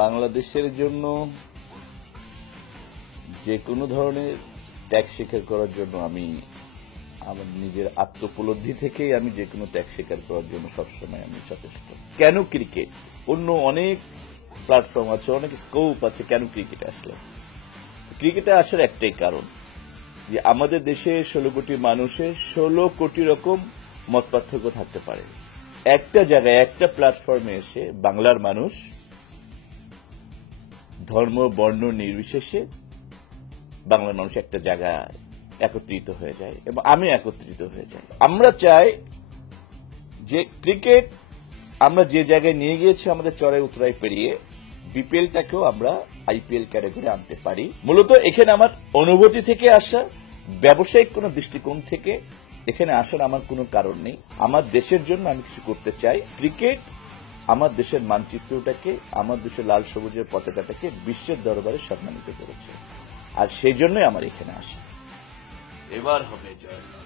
বাংলাদেশের জন্য যে কোনো ধরনের ত্যাগ স্বীকার করার জন্য আমি আমার নিজের আত্মোপলব্ধি থেকেই আমি যে কোনো ত্যাগ স্বীকার করার জন্য সবসময় আমি যথেষ্ট। কেন ক্রিকেট? অন্য অনেক প্ল্যাটফর্ম আছে, অনেক স্কোপ আছে, কেন ক্রিকেটে আসলাম? ক্রিকেটে আসার একটাই কারণ যে আমাদের দেশে 16 কোটি মানুষের 16 কোটি রকম মত পার্থক্য থাকতে পারে, একটা জায়গায় একটা প্ল্যাটফর্মে এসে বাংলার মানুষ ধর্ম বর্ণ নির্বিশেষে বাংলার মানুষ একটা জায়গায় একত্রিত হয়ে যায় এবং আমি একত্রিত হয়ে যাই। আমরা চাই যে ক্রিকেট আমরা যে জায়গায় নিয়ে গিয়েছি আমাদের চড়াই উতরাই পেরিয়ে বিপিএলটাকেও আমরা আইপিএল ক্যাটাগরি আনতে পারি। মূলত এখানে আমার অনুভূতি থেকে আসা, ব্যবসায়িক কোন দৃষ্টিকোণ থেকে এখানে আসার আমার কোনো কারণ নেই। আমার দেশের জন্য আমি কিছু করতে চাই। ক্রিকেট আমার দেশের মানচিত্রটাকে, আমার দেশের লাল সবুজের পতাকাটাকে বিশ্বের দরবারে সম্মানিত করেছে, আর সেই জন্যই আমার এখানে আসা। এবার হবে জয়।